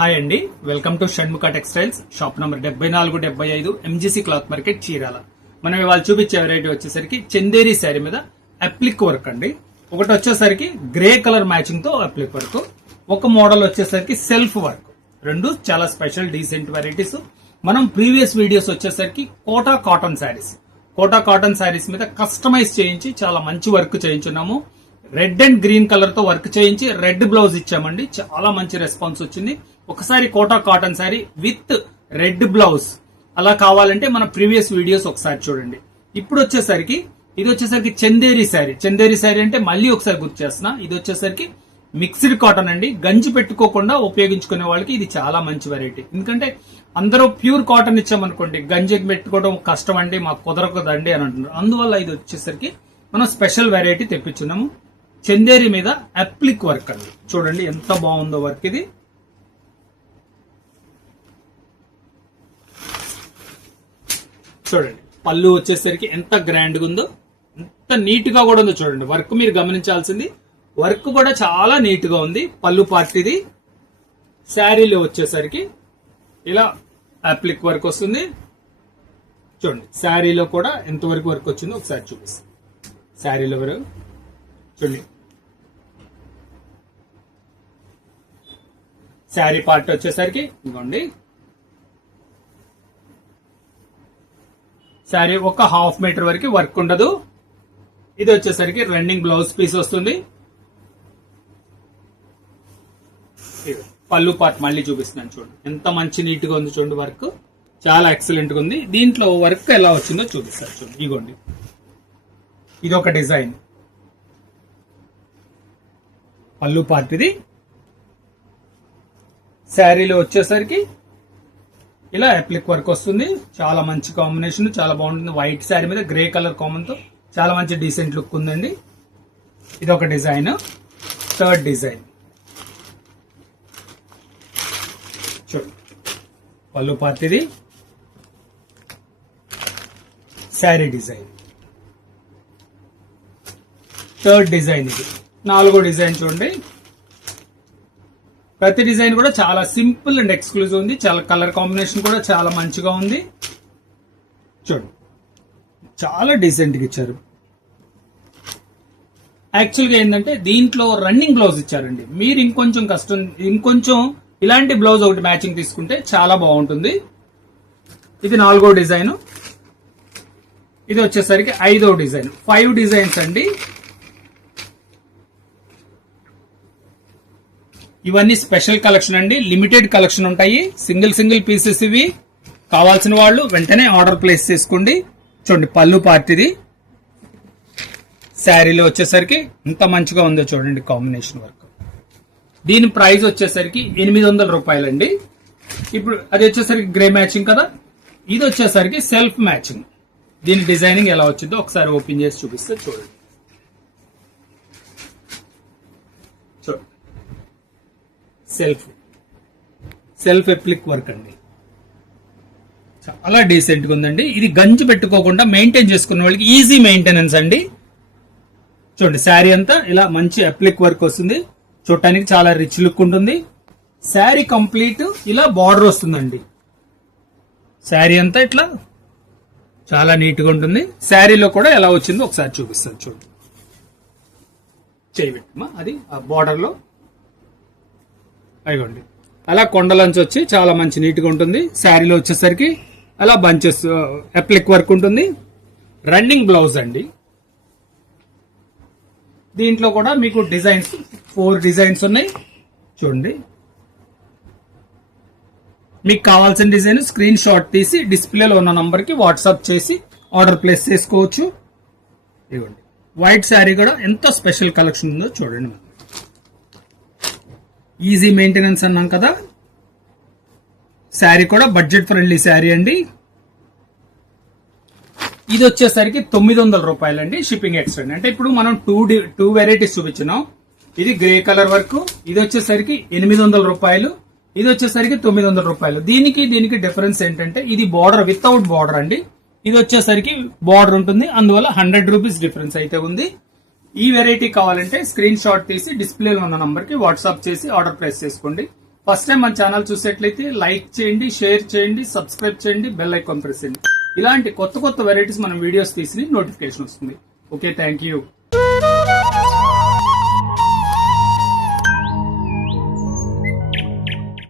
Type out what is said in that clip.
Hi అండి, welcome to Shanmukha textiles shop number 7475 MGC cloth market Chirala. మనం ఇవాళ చూపించే వెరైటీ వచ్చేసరికి చందేరి శారీ మీద అప్లిక్ వర్క్ అండి. ఒకటి వచ్చేసరికి గ్రే కలర్ మ్యాచింగ్ తో అప్లిక్ వర్క్, ఒక మోడల్ వచ్చేసరికి సెల్ఫ్ వర్క్. రెండు చాలా స్పెషల్ డీసెంట్ వెరైటీస్. మనం ప్రీవియస్ వీడియోస్ వచ్చేసరికి కోటా కాటన్ శారీస్ మీద కస్టమైజ్ చేయించి చాలా మంచి వర్క్ చేయించున్నాము. రెడ్ అండ్ గ్రీన్ కలర్ తో వర్క్ చేయించి రెడ్ బ్లౌజ్ ఇచ్చామండి. చాలా మంచి రెస్పాన్స్ వచ్చింది. ఒకసారి Kota cotton sari with red blouse అలా కావాలంటే మన ప్రీవియస్ వీడియోస్ ఒకసారి చూడండి. ఇప్పుడు వచ్చేసరికి ఇది వచ్చేసరికి చందేరి శారీ అంటే మళ్ళీ ఒకసారి గుర్తు చేస్తున్నా, ఇది వచ్చేసరికి మిక్స్డ్ కాటన్ అండి. గంజి పెట్టుకోకుండా ఉపయోగించుకునే వాళ్ళకి ఇది చాలా మంచి వెరైటీ. ఎందుకంటే అందరూ ప్యూర్ కాటన్ ఇచ్చామనుకోండి, గంజి పెట్టుకోవడం కష్టం అండి, మాకు కుదరకదండి అని అంటున్నారు. అందువల్ల ఇది వచ్చేసరికి మనం స్పెషల్ వెరైటీ తెప్పించున్నాము. చందేరి మీద అప్లిక్ వర్క్ అండి. చూడండి ఎంత బాగుందో వర్క్ ఇది. చూడండి పళ్ళు వచ్చేసరికి ఎంత గ్రాండ్ గా ఉందో, ఎంత నీట్ గా కూడా ఉందో చూడండి. వర్క్ మీరు గమనించాల్సింది, వర్క్ కూడా చాలా నీట్ గా ఉంది. పళ్ళు పార్టీది. శారీలో వచ్చేసరికి ఇలా అప్లిక్ వర్క్ వస్తుంది. చూడండి శారీలో కూడా ఎంతవరకు వర్క్ వచ్చిందో ఒకసారి చూపిస్తాను. శారీలో వరకు చూడండి. శారీ పార్ట్ వచ్చేసరికి ఇదిగోండి, శారీ ఒక హాఫ్ మీటర్ వరకు వర్క్ ఉండదు. ఇది వచ్చేసరికి రన్నింగ్ బ్లౌజ్ పీస్ వస్తుంది. పళ్ళు పార్ట్ మళ్ళీ చూపిస్తున్నాను చూడండి, ఎంత మంచి నీట్ గా ఉంది చూడండి. వర్క్ చాలా ఎక్సలెంట్ గా ఉంది. దీంట్లో వర్క్ ఎలా వచ్చిందో చూపిస్తారు చూడండి. ఇగోండి ఇది ఒక డిజైన్, పళ్ళు పార్ట్ ఇది. శారీలో వచ్చేసరికి ఇలా అప్లిక్ వర్క్ వస్తుంది. చాలా మంచి కాంబినేషన్, చాలా బాగుంటుంది. వైట్ శారీ మీద గ్రే కలర్ కామన్ తో చాలా మంచి డీసెంట్ లుక్ ఉందండి. ఇది ఒక డిజైన్. థర్డ్ డిజైన్ చూడండి, పళ్ళు పార్ట్ ఇది. శారీ డిజైన్. థర్డ్ డిజైన్ ఇది. నాలుగో డిజైన్ చూడండి. ప్రతి డిజైన్ కూడా చాలా సింపుల్ అండ్ ఎక్స్క్లూజివ్ ఉంది. చాలా కలర్ కాంబినేషన్ కూడా చాలా మంచిగా ఉంది. చూడండి చాలా డీసెంట్ గా ఇచ్చారు. యాక్చువల్ గా ఏంటంటే దీంట్లో రన్నింగ్ బ్లౌజ్ ఇచ్చారండి. మీరు ఇంకొంచెం ఇలాంటి బ్లౌజ్ ఒకటి మ్యాచింగ్ తీసుకుంటే చాలా బాగుంటుంది. ఇది నాలుగో డిజైన్. ఇది వచ్చేసరికి ఐదో డిజైన్. 5 డిజైన్స్ అండి. ఇవన్నీ స్పెషల్ కలెక్షన్ అండి, లిమిటెడ్ కలెక్షన్ ఉంటాయి. సింగిల్ పీసెస్ ఇవి. కావాల్సిన వాళ్ళు వెంటనే ఆర్డర్ ప్లేస్ చేసుకోండి. చూడండి పళ్ళు పార్ట్ ఇది. శారీలో వచ్చేసరికి ఎంత మంచిగా ఉందో చూడండి కాంబినేషన్ వర్క్. దీని ప్రైస్ వచ్చేసరికి 800 రూపాయలండి. ఇప్పుడు అది వచ్చేసరికి గ్రే మ్యాచింగ్ కదా, ఇది వచ్చేసరికి సెల్ఫ్ మ్యాచింగ్. దీని డిజైనింగ్ ఎలా వచ్చిందో ఒకసారి ఓపెన్ చేసి చూపిస్తే చూడండి. సెల్ఫ్ అప్లిక్ వర్క్ అండి. చాలా డీసెంట్ గా ఉందండి. ఇది గంజి పెట్టుకోకుండా మెయింటైన్ చేసుకున్న వాళ్ళకి ఈజీ మెయింటెనెన్స్ అండి. చూడండి శారీ అంతా ఇలా మంచి అప్లిక్ వర్క్ వస్తుంది. చూడటానికి చాలా రిచ్ లుక్ ఉంటుంది. శారీ కంప్లీట్ ఇలా బార్డర్ వస్తుందండి. శారీ అంతా ఇట్లా చాలా నీట్ గా ఉంటుంది. శారీలో కూడా ఎలా వచ్చిందో ఒకసారి చూపిస్తాను చూడండి. చేయబెట్టమా అది ఆ బార్డర్ లో అయిగోండి అలా కొండలంచి వచ్చి చాలా మంచి నీట్ గా ఉంటుంది. శారీలో వచ్చేసరికి అలా బంచెస్ అప్లిక్ వర్క్ ఉంటుంది. రన్నింగ్ బ్లౌజ్ అండి. దీంట్లో కూడా మీకు డిజైన్స్ 4 డిజైన్స్ ఉన్నాయి చూడండి. మీకు కావాల్సిన డిజైన్ స్క్రీన్ షాట్ తీసి డిస్ప్లేలో ఉన్న నంబర్ కి వాట్సాప్ చేసి ఆర్డర్ ప్లేస్ చేసుకోవచ్చు. ఇవ్వండి వైట్ శారీ కూడా ఎంత స్పెషల్ కలెక్షన్ ఉందో చూడండి. ఈజీ మెయింటెనెన్స్ అన్నాం కదా. శారీ కూడా బడ్జెట్ ఫ్రెండ్లీ శారీ అండి. ఇది వచ్చేసరికి 900 రూపాయలండి. షిప్పింగ్ ఎక్స్ట్రా అంటే ఇప్పుడు మనం టూ వెరైటీస్ చూపించినాం. ఇది గ్రే కలర్ వర్క్, ఇది వచ్చేసరికి 800 రూపాయలు, ఇది వచ్చేసరికి 900 రూపాయలు. దీనికి డిఫరెన్స్ ఏంటంటే ఇది బార్డర్ వితౌట్ బార్డర్ అండి. ఇది వచ్చేసరికి బార్డర్ ఉంటుంది, అందువల్ల 100 రూపీస్ డిఫరెన్స్ అయితే ఉంది. ఈ వెరైటీ కావాలంటే స్క్రీన్ షాట్ తీసి డిస్ప్లేలో ఉన్న నంబర్ కి వాట్సాప్ చేసి ఆర్డర్ ప్లేస్ చేసుకోండి. ఫస్ట్ టైం మన ఛానల్ చూసేట్లయితే లైక్ చేయండి, షేర్ చేయండి, సబ్స్క్రైబ్ చేయండి, బెల్ ఐకాన్ ప్రెస్ చేయండి. ఇలాంటి కొత్త కొత్త వెరైటీస్ మనం వీడియోస్ తీసి నోటిఫికేషన్ వస్తుంది. Okay, thank you.